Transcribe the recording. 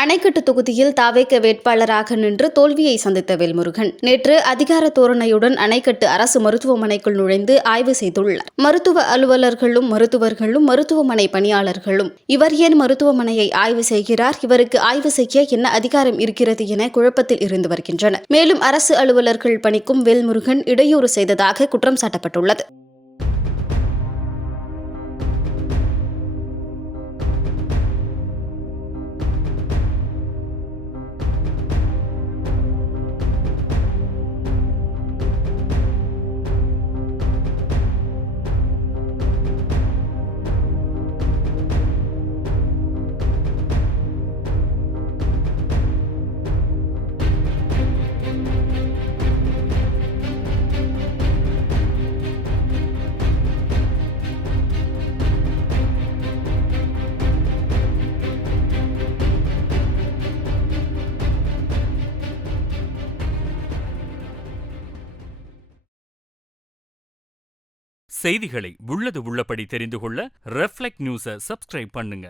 அணைக்கட்டு தொகுதியில் தாவேக வேட்பாளராக நின்று தோல்வியை சந்தித்த வேல்முருகன் நேற்று அதிகார தோரணையுடன் அணைக்கட்டு அரசு மருத்துவமனைக்குள் நுழைந்து ஆய்வு செய்துள்ளார். மருத்துவ அலுவலர்களும் மருத்துவமனை பணியாளர்களும் இவர் ஏன் மருத்துவமனையை ஆய்வு செய்கிறார், இவருக்கு ஆய்வு செய்ய என்ன அதிகாரம் இருக்கிறது என குழப்பத்தில் இருந்து வருகின்றனர். மேலும் அரசு அலுவலர்கள் பணிக்கும் வேல்முருகன் இடையூறு செய்ததாக குற்றம் சாட்டப்பட்டுள்ளது. செய்திகளை உள்ளது உள்ளபடி தெரிந்து கொள்ள ரெஃப்ளெக்ட் நியூஸை சப்ஸ்கிரைப் பண்ணுங்க.